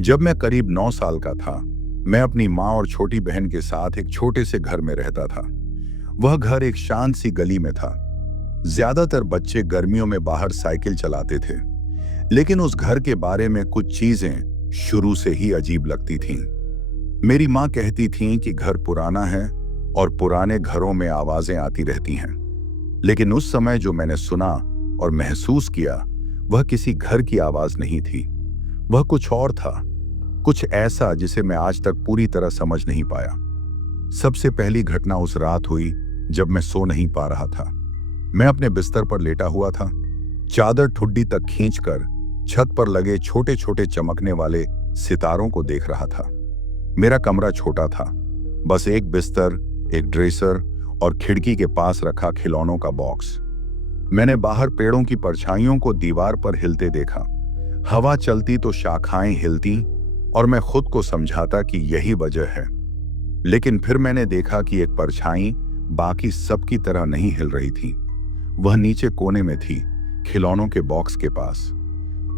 जब मैं करीब 9 साल का था, मैं अपनी माँ और छोटी बहन के साथ एक छोटे से घर में रहता था। वह घर एक शांत सी गली में था। ज्यादातर बच्चे गर्मियों में बाहर साइकिल चलाते थे, लेकिन उस घर के बारे में कुछ चीजें शुरू से ही अजीब लगती थीं। मेरी माँ कहती थीं कि घर पुराना है और पुराने घरों में आवाजें आती रहती हैं। लेकिन उस समय जो मैंने सुना और महसूस किया, वह किसी घर की आवाज नहीं थी। वह कुछ और था, कुछ ऐसा जिसे मैं आज तक पूरी तरह समझ नहीं पाया। सबसे पहली घटना उस रात हुई जब मैं सो नहीं पा रहा था। मैं अपने बिस्तर पर लेटा हुआ था, चादर ठुड्डी तक खींचकर छत पर लगे छोटे छोटे चमकने वाले सितारों को देख रहा था। मेरा कमरा छोटा था, बस एक बिस्तर, एक ड्रेसर और खिड़की के पास रखा खिलौनों का बॉक्स। मैंने बाहर पेड़ों की परछाइयों को दीवार पर हिलते देखा। हवा चलती तो शाखाएं हिलती और मैं खुद को समझाता कि यही वजह है। लेकिन फिर मैंने देखा कि एक परछाई बाकी सबकी तरह नहीं हिल रही थी। वह नीचे कोने में थी, खिलौनों के बॉक्स के पास।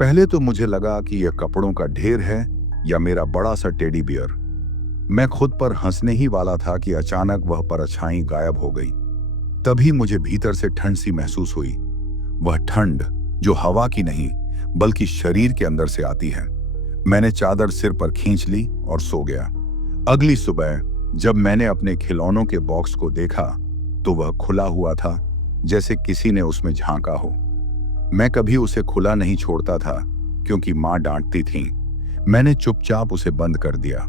पहले तो मुझे लगा कि यह कपड़ों का ढेर है या मेरा बड़ा सा टेडी बियर। मैं खुद पर हंसने ही वाला था कि अचानक वह परछाई गायब हो गई। तभी मुझे भीतर से ठंड सी महसूस हुई। वह ठंड जो हवा की नहीं बल्कि शरीर के अंदर से आती है। मैंने चादर सिर पर खींच ली और सो गया। अगली सुबह जब मैंने अपने खिलौनों के बॉक्स को देखा तो वह खुला हुआ था, जैसे किसी ने उसमें झांका हो। मैं कभी उसे खुला नहीं छोड़ता था क्योंकि माँ डांटती थी। मैंने चुपचाप उसे बंद कर दिया।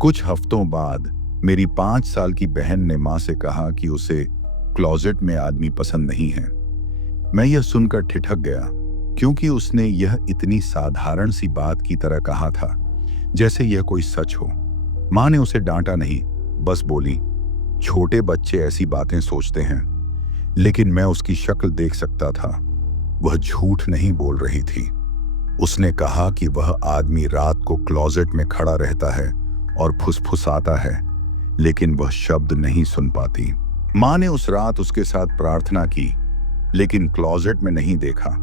कुछ हफ्तों बाद मेरी 5 साल की बहन ने माँ से कहा कि उसे क्लोजेट में आदमी पसंद नहीं है। मैं यह सुनकर ठिठक गया क्योंकि उसने यह इतनी साधारण सी बात की तरह कहा था, जैसे यह कोई सच हो। माँ ने उसे डांटा नहीं, बस बोली, छोटे बच्चे ऐसी बातें सोचते हैं। लेकिन मैं उसकी शक्ल देख सकता था, वह झूठ नहीं बोल रही थी। उसने कहा कि वह आदमी रात को क्लोजेट में खड़ा रहता है और फुसफुसाता है, लेकिन वह शब्द नहीं सुन पाती। माँ ने उस रात उसके साथ प्रार्थना की, लेकिन क्लोजेट में नहीं देखा।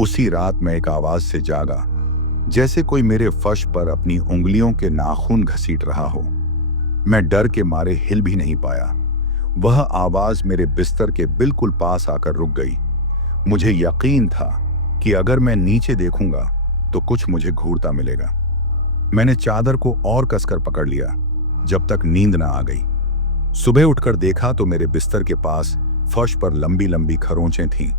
उसी रात मैं एक आवाज से जागा, जैसे कोई मेरे फर्श पर अपनी उंगलियों के नाखून घसीट रहा हो। मैं डर के मारे हिल भी नहीं पाया। वह आवाज मेरे बिस्तर के बिल्कुल पास आकर रुक गई। मुझे यकीन था कि अगर मैं नीचे देखूंगा तो कुछ मुझे घूरता मिलेगा। मैंने चादर को और कसकर पकड़ लिया जब तक नींद ना आ गई। सुबह उठकर देखा तो मेरे बिस्तर के पास फर्श पर लंबी लंबी खरोंचें थीं।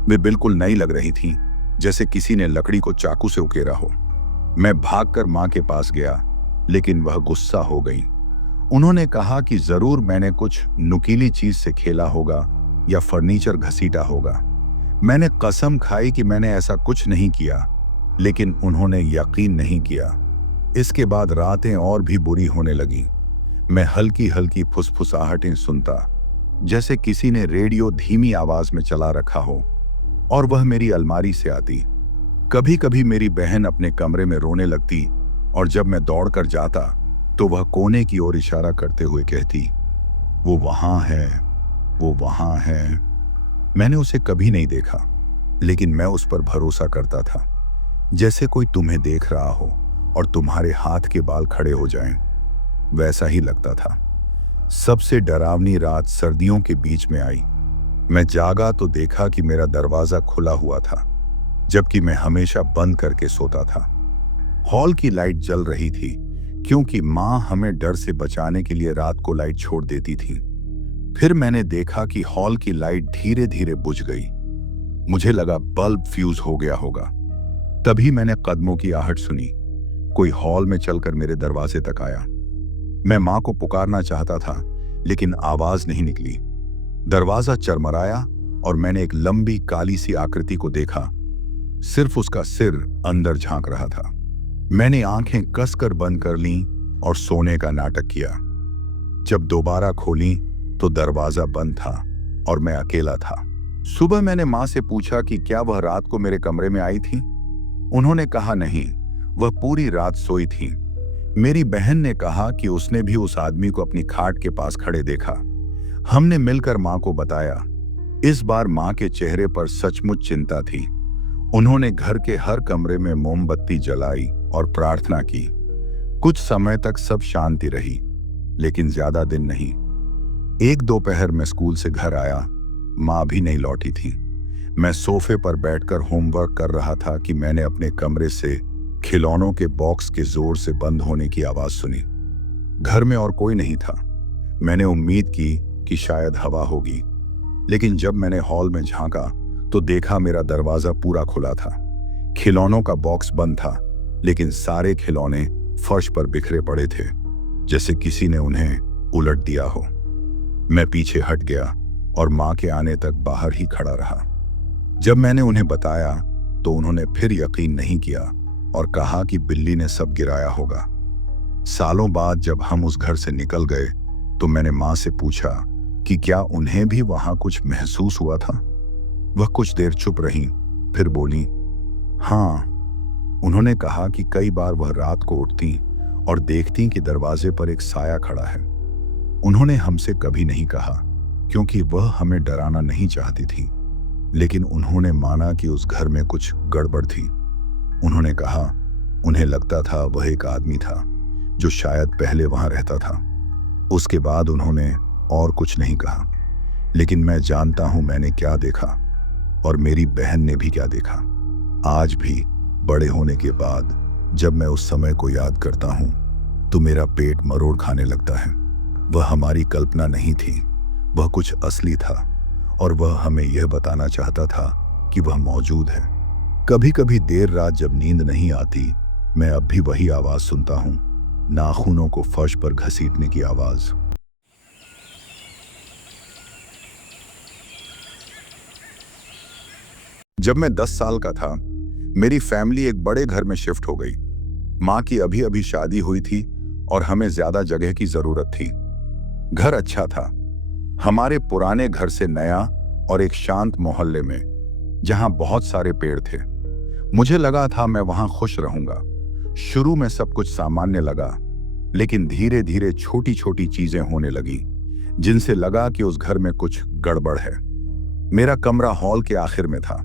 वे बिल्कुल नई लग रही थीं, जैसे किसी ने लकड़ी को चाकू से उकेरा हो। मैं भागकर माँ के पास गया, लेकिन वह गुस्सा हो गई। उन्होंने कहा कि जरूर मैंने कुछ नुकीली चीज से खेला होगा या फर्नीचर घसीटा होगा। मैंने कसम खाई कि मैंने ऐसा कुछ नहीं किया, लेकिन उन्होंने यकीन नहीं किया। इसके बाद रातें और भी बुरी होने लगीं। मैं हल्की हल्की फुसफुसाहटें सुनता, जैसे किसी ने रेडियो धीमी आवाज में चला रखा हो, और वह मेरी अलमारी से आती। कभी कभी मेरी बहन अपने कमरे में रोने लगती और जब मैं दौड़कर जाता तो वह कोने की ओर इशारा करते हुए कहती, वो वहां है, वो वहां है। मैंने उसे कभी नहीं देखा, लेकिन मैं उस पर भरोसा करता था, जैसे कोई तुम्हें देख रहा हो और तुम्हारे हाथ के बाल खड़े हो जाएं। वैसा ही लगता था। सबसे डरावनी रात सर्दियों के बीच में आई। मैं जागा तो देखा कि मेरा दरवाजा खुला हुआ था, जबकि मैं हमेशा बंद करके सोता था। हॉल की लाइट जल रही थी क्योंकि माँ हमें डर से बचाने के लिए रात को लाइट छोड़ देती थी। फिर मैंने देखा कि हॉल की लाइट धीरे धीरे बुझ गई। मुझे लगा बल्ब फ्यूज हो गया होगा। तभी मैंने कदमों की आहट सुनी। कोई हॉल में चलकर मेरे दरवाजे तक आया। मैं माँ को पुकारना चाहता था, लेकिन आवाज नहीं निकली। दरवाजा चरमराया और मैंने एक लंबी काली सी आकृति को देखा। सिर्फ उसका सिर अंदर झांक रहा था। मैंने आंखें कसकर बंद कर लीं और सोने का नाटक किया। जब दोबारा खोली तो दरवाजा बंद था और मैं अकेला था। सुबह मैंने माँ से पूछा कि क्या वह रात को मेरे कमरे में आई थी। उन्होंने कहा नहीं, वह पूरी रात सोई थी। मेरी बहन ने कहा कि उसने भी उस आदमी को अपनी खाट के पास खड़े देखा। हमने मिलकर माँ को बताया। इस बार माँ के चेहरे पर सचमुच चिंता थी। उन्होंने घर के हर कमरे में मोमबत्ती जलाई और प्रार्थना की। कुछ समय तक सब शांति रही, लेकिन ज्यादा दिन नहीं। एक दोपहर में स्कूल से घर आया, माँ भी नहीं लौटी थी। मैं सोफे पर बैठकर होमवर्क कर रहा था कि मैंने अपने कमरे से खिलौनों के बॉक्स के जोर से बंद होने की आवाज सुनी। घर में और कोई नहीं था। मैंने उम्मीद की कि शायद हवा होगी, लेकिन जब मैंने हॉल में झांका तो देखा मेरा दरवाजा पूरा खुला था। खिलौनों का बॉक्स बंद था, लेकिन सारे खिलौने फर्श पर बिखरे पड़े थे, जैसे किसी ने उन्हें उलट दिया हो। मैं पीछे हट गया और माँ के आने तक बाहर ही खड़ा रहा। जब मैंने उन्हें बताया तो उन्होंने फिर यकीन नहीं किया और कहा कि बिल्ली ने सब गिराया होगा। सालों बाद जब हम उस घर से निकल गए तो मैंने माँ से पूछा कि क्या उन्हें भी वहां कुछ महसूस हुआ था। वह कुछ देर चुप रहीं, फिर बोली, हाँ। उन्होंने कहा कि कई बार वह रात को उठती और देखती कि दरवाजे पर एक साया खड़ा है। उन्होंने हमसे कभी नहीं कहा, क्योंकि वह हमें डराना नहीं चाहती थी, लेकिन उन्होंने माना कि उस घर में कुछ गड़बड़ थी। उन्होंने कहा उन्हें लगता था वह एक आदमी था जो शायद पहले वहां रहता था। उसके बाद उन्होंने और कुछ नहीं कहा, लेकिन मैं जानता हूं मैंने क्या देखा और मेरी बहन ने भी क्या देखा। आज भी बड़े होने के बाद जब मैं उस समय को याद करता हूं तो मेरा पेट मरोड़ खाने लगता है। वह हमारी कल्पना नहीं थी, वह कुछ असली था और वह हमें यह बताना चाहता था कि वह मौजूद है। कभी कभी देर रात जब नींद नहीं आती, मैं अब भी वही आवाज सुनता हूं, नाखूनों को फर्श पर घसीटने की आवाज। जब मैं 10 साल का था, मेरी फैमिली एक बड़े घर में शिफ्ट हो गई। माँ की अभी अभी शादी हुई थी और हमें ज्यादा जगह की जरूरत थी। घर अच्छा था, हमारे पुराने घर से नया और एक शांत मोहल्ले में, जहां बहुत सारे पेड़ थे। मुझे लगा था मैं वहां खुश रहूंगा। शुरू में सब कुछ सामान्य लगा, लेकिन धीरे धीरे छोटी छोटी चीजें होने लगी, जिनसे लगा कि उस घर में कुछ गड़बड़ है। मेरा कमरा हॉल के आखिर में था।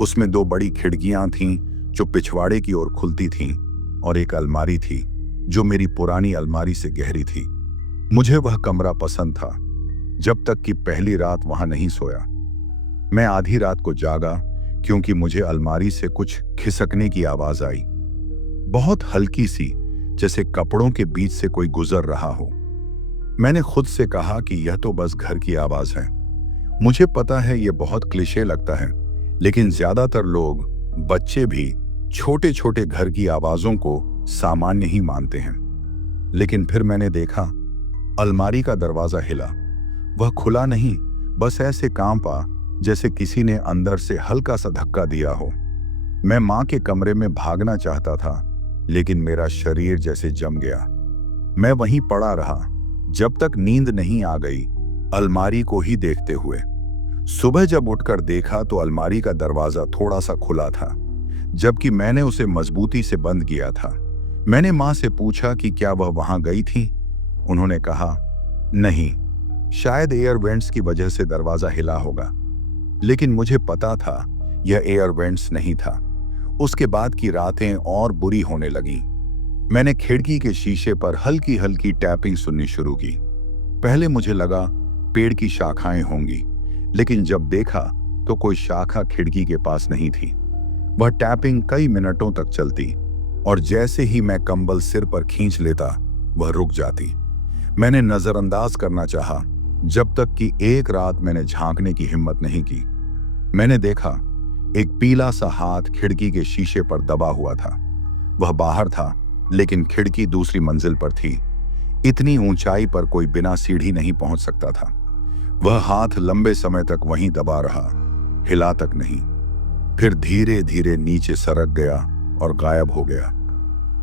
उसमें 2 बड़ी खिड़कियां थीं जो पिछवाड़े की ओर खुलती थीं और एक अलमारी थी जो मेरी पुरानी अलमारी से गहरी थी। मुझे वह कमरा पसंद था, जब तक कि पहली रात वहां नहीं सोया। मैं आधी रात को जागा क्योंकि मुझे अलमारी से कुछ खिसकने की आवाज आई, बहुत हल्की सी, जैसे कपड़ों के बीच से कोई गुजर रहा हो। मैंने खुद से कहा कि यह तो बस घर की आवाज है। मुझे पता है यह बहुत क्लिशे लगता है, लेकिन ज्यादातर लोग, बच्चे भी, छोटे छोटे घर की आवाजों को सामान्य ही मानते हैं। लेकिन फिर मैंने देखा, अलमारी का दरवाजा हिला। वह खुला नहीं, बस ऐसे कांपा जैसे किसी ने अंदर से हल्का सा धक्का दिया हो। मैं माँ के कमरे में भागना चाहता था, लेकिन मेरा शरीर जैसे जम गया। मैं वहीं पड़ा रहा जब तक नींद नहीं आ गई, अलमारी को ही देखते हुए। सुबह जब उठकर देखा तो अलमारी का दरवाजा थोड़ा सा खुला था, जबकि मैंने उसे मजबूती से बंद किया था। मैंने माँ से पूछा कि क्या वह वहां गई थी। उन्होंने कहा, नहीं, शायद एयर वेंट्स की वजह से दरवाजा हिला होगा। लेकिन मुझे पता था यह एयर वेंट्स नहीं था। उसके बाद की रातें और बुरी होने लगी। मैंने खिड़की के शीशे पर हल्की हल्की टैपिंग सुननी शुरू की। पहले मुझे लगा पेड़ की शाखाएं होंगी, लेकिन जब देखा तो कोई शाखा खिड़की के पास नहीं थी। वह टैपिंग कई मिनटों तक चलती और जैसे ही मैं कंबल सिर पर खींच लेता, वह रुक जाती। मैंने नजरअंदाज करना चाहा, जब तक कि एक रात मैंने झांकने की हिम्मत नहीं की। मैंने देखा एक पीला सा हाथ खिड़की के शीशे पर दबा हुआ था। वह बाहर था, लेकिन खिड़की दूसरी मंजिल पर थी। इतनी ऊंचाई पर कोई बिना सीढ़ी नहीं पहुंच सकता था। वह हाथ लंबे समय तक वहीं दबा रहा, हिला तक नहीं। फिर धीरे धीरे नीचे सरक गया और गायब हो गया।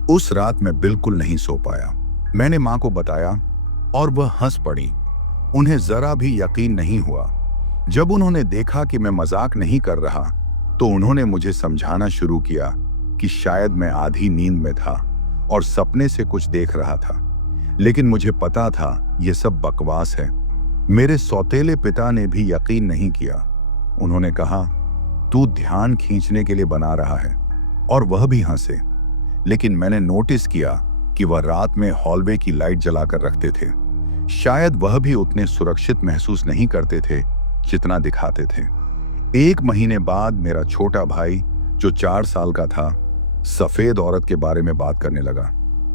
उस रात मैं बिल्कुल नहीं सो पाया। मैंने माँ को बताया और वह हंस पड़ी। उन्हें जरा भी यकीन नहीं हुआ। जब उन्होंने देखा कि मैं मजाक नहीं कर रहा, तो उन्होंने मुझे समझाना शुरू किया कि शायद मैं आधी नींद में था और सपने से कुछ देख रहा था। लेकिन मुझे पता था यह सब बकवास है। मेरे सौतेले पिता ने भी यकीन नहीं किया। उन्होंने कहा, तू ध्यान खींचने के लिए बना रहा है, और वह भी हंसे। लेकिन मैंने नोटिस किया कि वह रात में हॉलवे की लाइट जलाकर रखते थे। शायद वह भी उतने सुरक्षित महसूस नहीं करते थे जितना दिखाते थे। 1 महीने बाद मेरा छोटा भाई, जो 4 साल का था, सफेद औरत के बारे में बात करने लगा।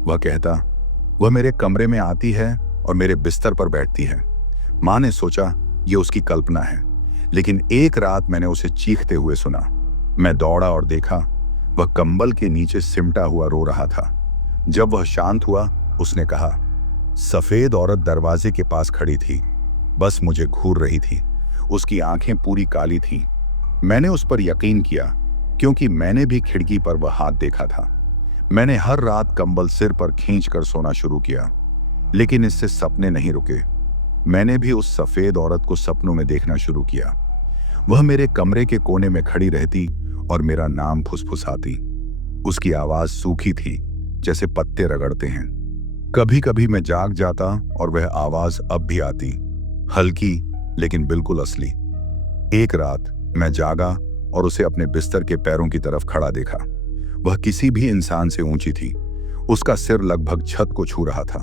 वह कहता, वह मेरे कमरे में आती है और मेरे बिस्तर पर बैठती है। माँ ने सोचा ये उसकी कल्पना है, लेकिन एक रात मैंने उसे चीखते हुए सुना। मैं दौड़ा और देखा वह कंबल के नीचे सिमटा हुआ रो रहा था। जब वह शांत हुआ, उसने कहा, सफेद औरत दरवाजे के पास खड़ी थी, बस मुझे घूर रही थी। उसकी आंखें पूरी काली थीं। मैंने उस पर यकीन किया क्योंकि मैंने भी खिड़की पर वह हाथ देखा था। मैंने हर रात कंबल सिर पर खींचकर सोना शुरू किया, लेकिन इससे सपने नहीं रुके। मैंने भी उस सफेद औरत को सपनों में देखना शुरू किया। वह मेरे कमरे के कोने में खड़ी रहती और मेरा नाम फुसफुसाती। उसकी आवाज सूखी थी, जैसे पत्ते रगड़ते हैं। कभी कभी मैं जाग जाता और वह आवाज अब भी आती, हल्की लेकिन बिल्कुल असली। एक रात मैं जागा और उसे अपने बिस्तर के पैरों की तरफ खड़ा देखा। वह किसी भी इंसान से ऊंची थी। उसका सिर लगभग छत को छू रहा था।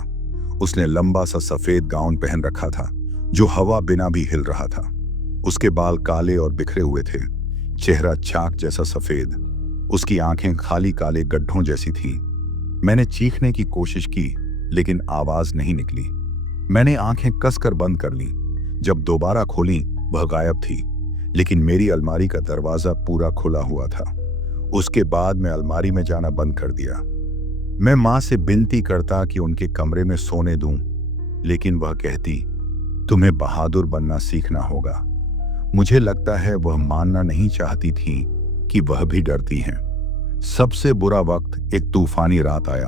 उसने लंबा सा सफेद गाउन पहन रखा था, जो हवा बिना भी हिल रहा था। उसके बाल काले और बिखरे हुए थे, चेहरा चाक जैसा सफेद। उसकी आंखें खाली काले गड्ढों जैसी थीं। मैंने चीखने की कोशिश की, लेकिन आवाज नहीं निकली। मैंने आंखें कसकर बंद कर ली। जब दोबारा खोली, वह गायब थी, लेकिन मेरी अलमारी का दरवाजा पूरा खुला हुआ था। उसके बाद मैं अलमारी में जाना बंद कर दिया। मैं माँ से विनती करता कि उनके कमरे में सोने दूं, लेकिन वह कहती, तुम्हें बहादुर बनना सीखना होगा। मुझे लगता है वह मानना नहीं चाहती थी कि वह भी डरती हैं। सबसे बुरा वक्त एक तूफानी रात आया।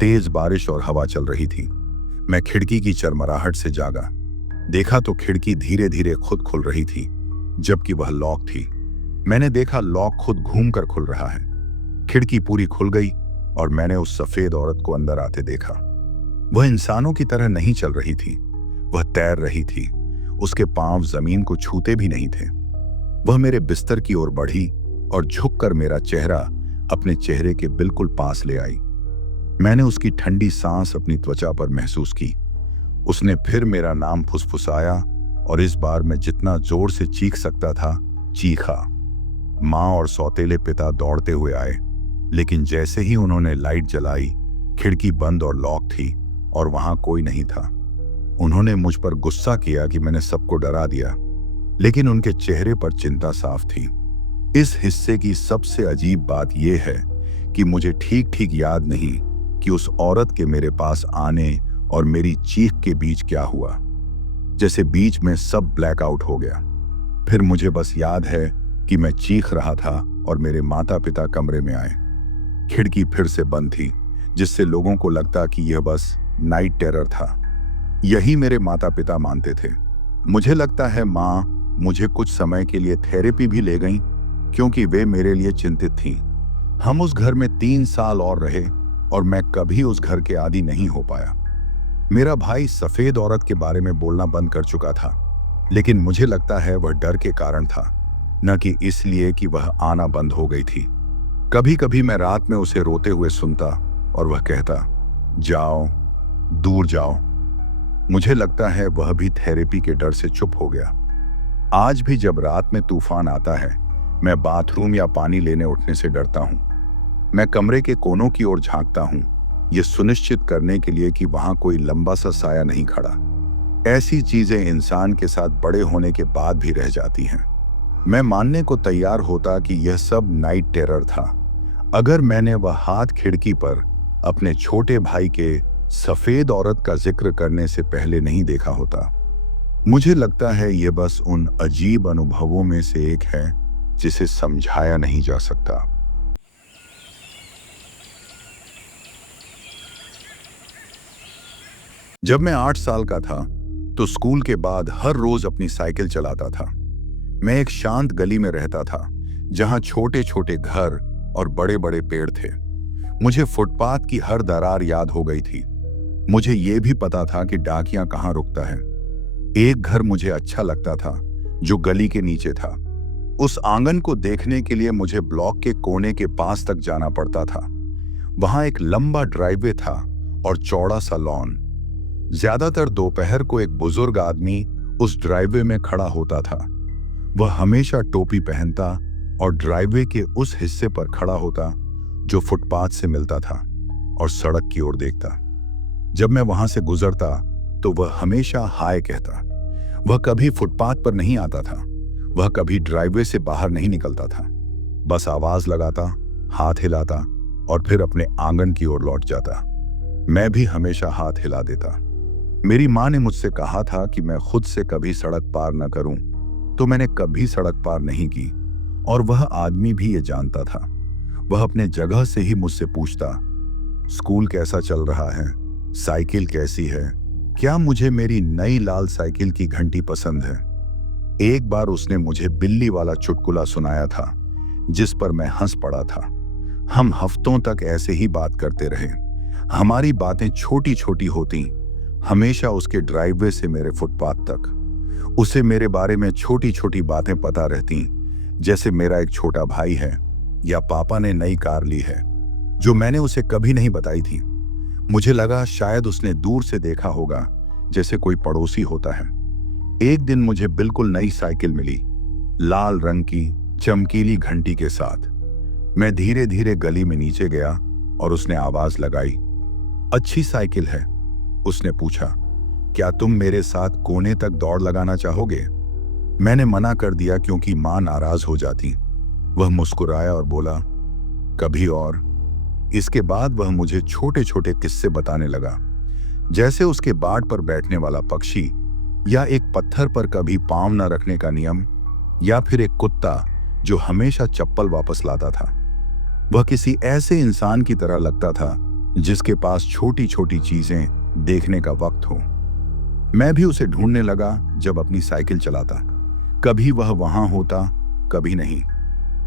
तेज बारिश और हवा चल रही थी। मैं खिड़की की चरमराहट से जागा। देखा तो खिड़की धीरे धीरे खुद खुल रही थी, जबकि वह लॉक थी। मैंने देखा लॉक खुद घूमकर खुल रहा है। खिड़की पूरी खुल गई और मैंने उस सफेद औरत को अंदर आते देखा। वह इंसानों की तरह नहीं चल रही थी, वह तैर रही थी। उसके पांव जमीन को छूते भी नहीं थे। वह मेरे बिस्तर की ओर बढ़ी और झुककर मेरा चेहरा अपने चेहरे के बिल्कुल पास ले आई। मैंने उसकी ठंडी सांस अपनी त्वचा पर महसूस की। उसने फिर मेरा नाम फुसफुसाया और इस बार मैं जितना जोर से चीख सकता था, चीखा। माँ और सौतेले पिता दौड़ते हुए आए, लेकिन जैसे ही उन्होंने लाइट जलाई, खिड़की बंद और लॉक थी और वहां कोई नहीं था। उन्होंने मुझ पर गुस्सा किया कि मैंने सबको डरा दिया, लेकिन उनके चेहरे पर चिंता साफ थी। इस हिस्से की सबसे अजीब बात यह है कि मुझे ठीक ठीक याद नहीं कि उस औरत के मेरे पास आने और मेरी चीख के बीच क्या हुआ। जैसे बीच में सब ब्लैकआउट हो गया। फिर मुझे बस याद है कि मैं चीख रहा था और मेरे माता पिता कमरे में आए। खिड़की फिर से बंद थी, जिससे लोगों को लगता कि यह बस नाइट टेरर था। यही मेरे माता पिता मानते थे। मुझे लगता है माँ मुझे कुछ समय के लिए थेरेपी भी ले गईं, क्योंकि वे मेरे लिए चिंतित थीं। हम उस घर में 3 साल और रहे और मैं कभी उस घर के आदी नहीं हो पाया। मेरा भाई सफेद औरत के बारे में बोलना बंद कर चुका था, लेकिन मुझे लगता है वह डर के कारण था, न कि इसलिए कि वह आना बंद हो गई थी। कभी कभी मैं रात में उसे रोते हुए सुनता और वह कहता, जाओ, दूर जाओ। मुझे लगता है वह भी थेरेपी के डर से चुप हो गया। आज भी जब रात में तूफान आता है, मैं बाथरूम या पानी लेने उठने से डरता हूँ। मैं कमरे के कोनों की ओर झांकता हूँ, यह सुनिश्चित करने के लिए कि वहां कोई लंबा सा साया नहीं खड़ा। ऐसी चीजें इंसान के साथ बड़े होने के बाद भी रह जाती हैं। मैं मानने को तैयार होता कि यह सब नाइट टेरर था, अगर मैंने वह हाथ खिड़की पर अपने छोटे भाई के सफेद औरत का जिक्र करने से पहले नहीं देखा होता। मुझे लगता है यह बस उन अजीब अनुभवों में से एक है जिसे समझाया नहीं जा सकता। जब मैं 8 साल का था, तो स्कूल के बाद हर रोज अपनी साइकिल चलाता था। मैं एक शांत गली में रहता था, जहां छोटे छोटे घर और बड़े बड़े पेड़ थे। मुझे फुटपाथ की हर दरार याद हो गई थी। मुझे यह भी पता था कि डाकिया कहाँ रुकता है। एक घर मुझे अच्छा लगता था, जो गली के नीचे था। उस आंगन को देखने के लिए मुझे ब्लॉक के कोने के पास तक जाना पड़ता था। वहां एक लंबा ड्राइववे था और चौड़ा सा लॉन। ज्यादातर दोपहर को एक बुजुर्ग आदमी उस ड्राइववे में खड़ा होता था। वह हमेशा टोपी पहनता और ड्राइववे के उस हिस्से पर खड़ा होता जो फुटपाथ से मिलता था और सड़क की ओर देखता। जब मैं वहां से गुजरता तो वह हमेशा हाय कहता। वह कभी फुटपाथ पर नहीं आता था, वह कभी ड्राइववे से बाहर नहीं निकलता था। बस आवाज लगाता, हाथ हिलाता और फिर अपने आंगन की ओर लौट जाता। मैं भी हमेशा हाथ हिला देता। मेरी माँ ने मुझसे कहा था कि मैं खुद से कभी सड़क पार न करूं, तो मैंने कभी सड़क पार नहीं की और वह आदमी भी ये जानता था। वह अपने जगह से ही मुझसे पूछता, स्कूल कैसा चल रहा है, साइकिल कैसी है, क्या मुझे मेरी नई लाल साइकिल की घंटी पसंद है। एक बार उसने मुझे बिल्ली वाला चुटकुला सुनाया था जिस पर मैं हंस पड़ा था। हम हफ्तों तक ऐसे ही बात करते रहे। हमारी बातें छोटी छोटी होती, हमेशा उसके ड्राइववे से मेरे फुटपाथ तक। उसे मेरे बारे में छोटी छोटी बातें पता रहती, जैसे मेरा एक छोटा भाई है या पापा ने नई कार ली है, जो मैंने उसे कभी नहीं बताई थी। मुझे लगा शायद उसने दूर से देखा होगा, जैसे कोई पड़ोसी होता है। एक दिन मुझे बिल्कुल नई साइकिल मिली, लाल रंग की चमकीली घंटी के साथ। मैं धीरे धीरे गली में नीचे गया और उसने आवाज लगाई, अच्छी साइकिल है। उसने पूछा, क्या तुम मेरे साथ कोने तक दौड़ लगाना चाहोगे। मैंने मना कर दिया क्योंकि मां नाराज हो जाती। वह मुस्कुराया और बोला, कभी और। इसके बाद वह मुझे छोटे छोटे किस्से बताने लगा, जैसे उसके बाट पर बैठने वाला पक्षी, या एक पत्थर पर कभी पांव न रखने का नियम, या फिर एक कुत्ता जो हमेशा चप्पल वापस लाता था। वह किसी ऐसे इंसान की तरह लगता था जिसके पास छोटी छोटी चीजें देखने का वक्त हो। मैं भी उसे ढूंढने लगा जब अपनी साइकिल चलाता। कभी वह वहां होता, कभी नहीं।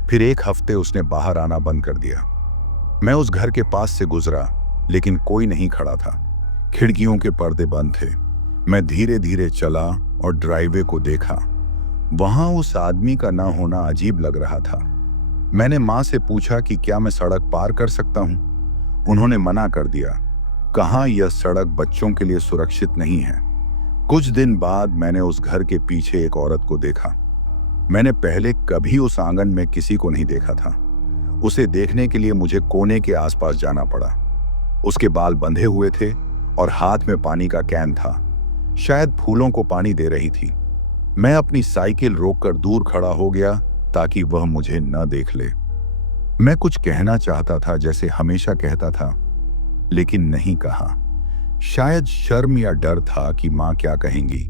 फिर एक हफ्ते उसने बाहर आना बंद कर दिया। मैं उस घर के पास से गुजरा, लेकिन कोई नहीं खड़ा था। खिड़कियों के पर्दे बंद थे। मैं धीरे धीरे चला और ड्राइववे को देखा। वहां उस आदमी का ना होना अजीब लग रहा था। मैंने मां से पूछा कि क्या मैं सड़क पार कर सकता हूं। उन्होंने मना कर दिया, कहा यह सड़क बच्चों के लिए सुरक्षित नहीं है। कुछ दिन बाद मैंने उस घर के पीछे एक औरत को देखा। मैंने पहले कभी उस आंगन में किसी को नहीं देखा था। उसे देखने के लिए मुझे कोने के आसपास जाना पड़ा। उसके बाल बंधे हुए थे और हाथ में पानी का कैन था। शायद फूलों को पानी दे रही थी। मैं अपनी साइकिल रोककर दूर खड़ा हो गया ताकि वह मुझे न देख ले। मैं कुछ कहना चाहता था, जैसे हमेशा कहता था, लेकिन नहीं कहा। शायद शर्म या डर था कि मां क्या कहेंगी।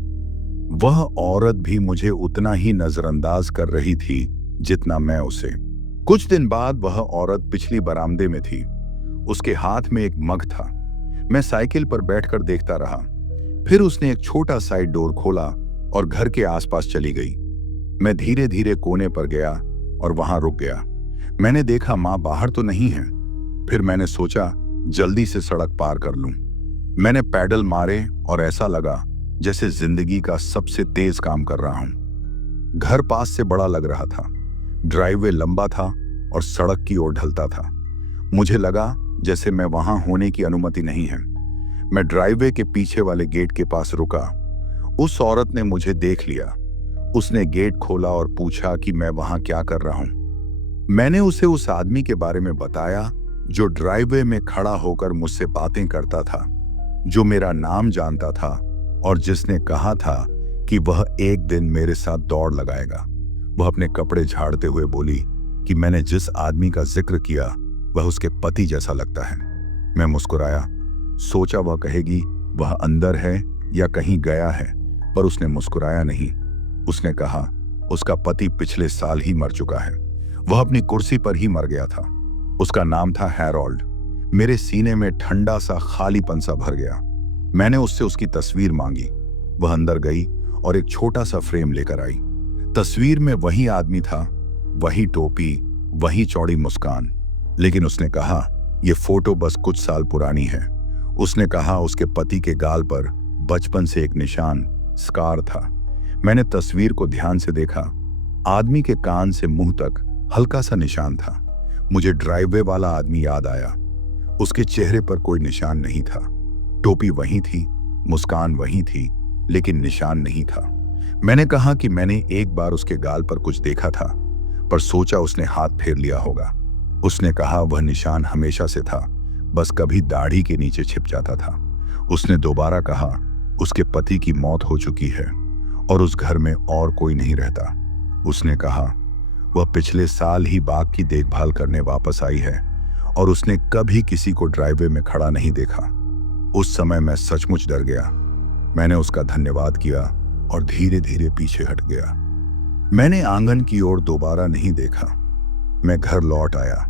वह औरत भी मुझे उतना ही नजरअंदाज कर रही थी जितना मैं उसे। कुछ दिन बाद वह औरत पिछली बरामदे में थी। उसके हाथ में एक मग था। मैं साइकिल पर बैठकर देखता रहा। फिर उसने एक छोटा साइड डोर खोला और घर के आसपास चली गई। मैं धीरे धीरे कोने पर गया और वहां रुक गया। मैंने देखा मां बाहर तो नहीं है। फिर मैंने सोचा जल्दी से सड़क पार कर लूं। मैंने पैडल मारे और ऐसा लगा जैसे जिंदगी का सबसे तेज काम कर रहा हूं। घर पास से बड़ा लग रहा था। ड्राइववे लंबा था और सड़क की ओर ढलता था। मुझे लगा जैसे मैं वहां होने की अनुमति नहीं है। मैं ड्राइववे के पीछे वाले गेट के पास रुका। उस औरत ने मुझे देख लिया। उसने गेट खोला और पूछा कि मैं वहां क्या कर रहा हूं। मैंने उसे उस आदमी के बारे में बताया जो ड्राइववे में खड़ा होकर मुझसे बातें करता था, जो मेरा नाम जानता था और जिसने कहा था कि वह एक दिन मेरे साथ दौड़ लगाएगा। वह अपने कपड़े झाड़ते हुए बोली कि मैंने जिस आदमी का जिक्र किया वह उसके पति जैसा लगता है। मैं मुस्कुराया। सोचा वह कहेगी वह अंदर है या कहीं गया है, पर उसने मुस्कुराया नहीं। उसने कहा उसका पति पिछले साल ही मर चुका है। वह अपनी कुर्सी पर ही मर गया था। उसका नाम था हैरोल्ड। मेरे सीने में ठंडा सा खालीपन सा भर गया। मैंने उससे उसकी तस्वीर मांगी। वह अंदर गई और एक छोटा सा फ्रेम लेकर आई। तस्वीर में वही आदमी था, वही टोपी, वही चौड़ी मुस्कान। लेकिन उसने कहा यह फोटो बस कुछ साल पुरानी है। उसने कहा उसके पति के गाल पर बचपन से एक निशान, स्कार था। मैंने तस्वीर को ध्यान से देखा। आदमी के कान से मुंह तक हल्का सा निशान था। मुझे ड्राइववे वाला आदमी याद आया। उसके चेहरे पर कोई निशान नहीं था। टोपी वही थी, मुस्कान वही थी, लेकिन निशान नहीं था। मैंने कहा कि मैंने एक बार उसके गाल पर कुछ देखा था, पर सोचा उसने हाथ फेर लिया होगा। उसने कहा वह निशान हमेशा से था, बस कभी दाढ़ी के नीचे छिप जाता था। उसने दोबारा कहा उसके पति की मौत हो चुकी है और उस घर में और कोई नहीं रहता। उसने कहा वह पिछले साल ही बाग की देखभाल करने वापस आई है और उसने कभी किसी को ड्राइववे में खड़ा नहीं देखा। उस समय मैं सचमुच डर गया। मैंने उसका धन्यवाद किया और धीरे धीरे पीछे हट गया। मैंने आंगन की ओर दोबारा नहीं देखा। मैं घर लौट आया।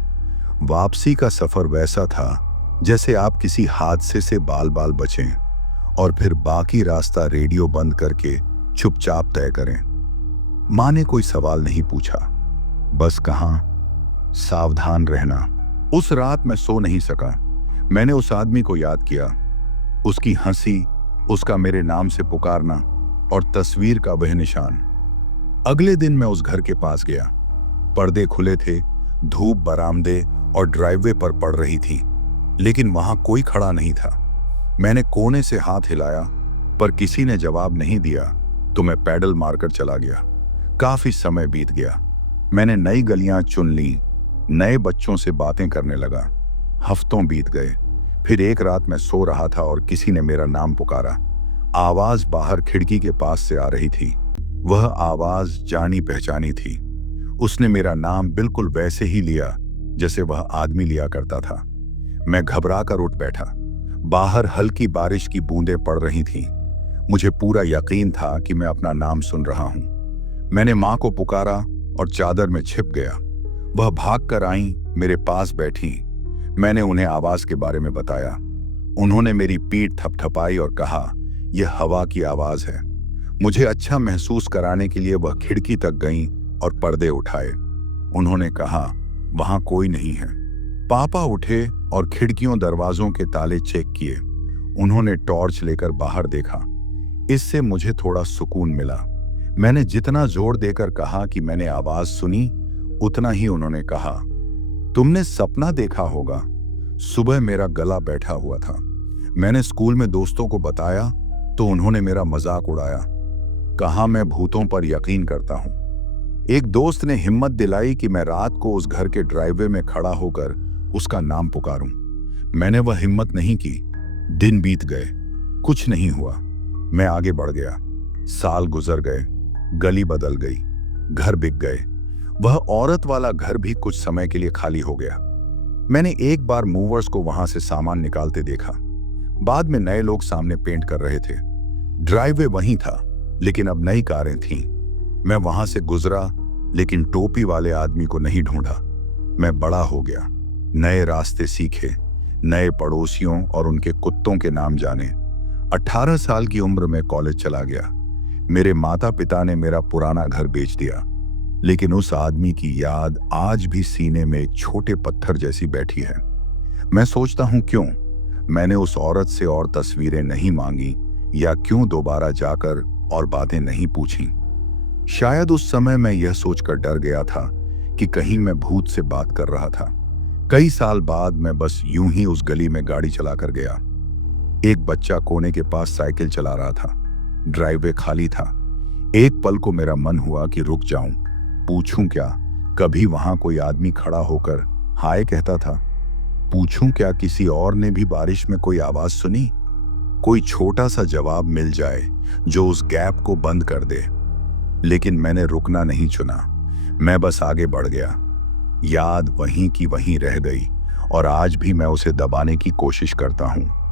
वापसी का सफर वैसा था जैसे आप किसी हादसे से बाल बाल बचें और फिर बाकी रास्ता रेडियो बंद करके चुपचाप तय करें। माँ ने कोई सवाल नहीं पूछा, बस कहा सावधान रहना। उस रात मैं सो नहीं सका। मैंने उस आदमी को याद किया, उसकी हंसी, उसका मेरे नाम से पुकारना और तस्वीर का वह निशान। अगले दिन मैं उस घर के पास गया। पर्दे खुले थे, धूप बरामदे और ड्राइववे पर पड़ रही थी, लेकिन वहां कोई खड़ा नहीं था। मैंने कोने से हाथ हिलाया, पर किसी ने जवाब नहीं दिया, तो मैं पैडल मारकर चला गया। काफी समय बीत गया। मैंने नई गलियां चुन ली, नए बच्चों से बातें करने लगा। हफ्तों बीत गए। फिर एक रात मैं सो रहा था और किसी ने मेरा नाम पुकारा। आवाज बाहर खिड़की के पास से आ रही थी। वह आवाज जानी पहचानी थी। उसने मेरा नाम बिल्कुल वैसे ही लिया जैसे वह आदमी लिया करता था। मैं घबरा कर उठ बैठा। बाहर हल्की बारिश की बूंदें पड़ रही थीं। मुझे पूरा यकीन था कि मैं अपना नाम सुन रहा हूं। मैंने मां को पुकारा और चादर में छिप गया। वह भाग कर आई, मेरे पास बैठी। मैंने उन्हें आवाज के बारे में बताया। उन्होंने मेरी पीठ थपथपाई और कहा यह हवा की आवाज है। मुझे अच्छा महसूस कराने के लिए वह खिड़की तक गईं और पर्दे उठाए। उन्होंने कहा वहां कोई नहीं है। पापा उठे और खिड़कियों दरवाजों के ताले चेक किए। उन्होंने टॉर्च लेकर बाहर देखा। इससे मुझे थोड़ा सुकून मिला। मैंने जितना जोर देकर कहा कि मैंने आवाज सुनी, उतना ही उन्होंने कहा तुमने सपना देखा होगा। सुबह मेरा गला बैठा हुआ था। मैंने स्कूल में दोस्तों को बताया तो उन्होंने मेरा मजाक उड़ाया, कहा मैं भूतों पर यकीन करता हूं। एक दोस्त ने हिम्मत दिलाई कि मैं रात को उस घर के ड्राइववे में खड़ा होकर उसका नाम पुकारूं। मैंने वह हिम्मत नहीं की। दिन बीत गए, कुछ नहीं हुआ। मैं आगे बढ़ गया। साल गुजर गए, गली बदल गई, घर बिक गए। वह औरत वाला घर भी कुछ समय के लिए खाली हो गया। मैंने एक बार मूवर्स को वहां से सामान निकालते देखा। बाद में नए लोग सामने पेंट कर रहे थे। ड्राइववे वहीं था, लेकिन अब नई कारें थीं। मैं वहां से गुजरा, लेकिन टोपी वाले आदमी को नहीं ढूंढा। मैं बड़ा हो गया, नए रास्ते सीखे, नए पड़ोसियों और उनके कुत्तों के नाम जाने। 18 साल की उम्र में कॉलेज चला गया। मेरे माता पिता ने मेरा पुराना घर बेच दिया, लेकिन उस आदमी की याद आज भी सीने में एक छोटे पत्थर जैसी बैठी है। मैं सोचता हूं क्यों मैंने उस औरत से और तस्वीरें नहीं मांगी, या क्यों दोबारा जाकर और बातें नहीं पूछी। शायद उस समय मैं यह सोचकर डर गया था कि कहीं मैं भूत से बात कर रहा था। कई साल बाद मैं बस यूं ही उस गली में गाड़ी चलाकर गया। एक बच्चा कोने के पास साइकिल चला रहा था। ड्राइववे खाली था। एक पल को मेरा मन हुआ कि रुक जाऊं, पूछूं क्या कभी वहां कोई आदमी खड़ा होकर हाय कहता था। पूछूं क्या किसी और ने भी बारिश में कोई आवाज सुनी। कोई छोटा सा जवाब मिल जाए जो उस गैप को बंद कर दे। लेकिन मैंने रुकना नहीं चुना। मैं बस आगे बढ़ गया। याद वहीं की वहीं रह गई और आज भी मैं उसे दबाने की कोशिश करता हूं।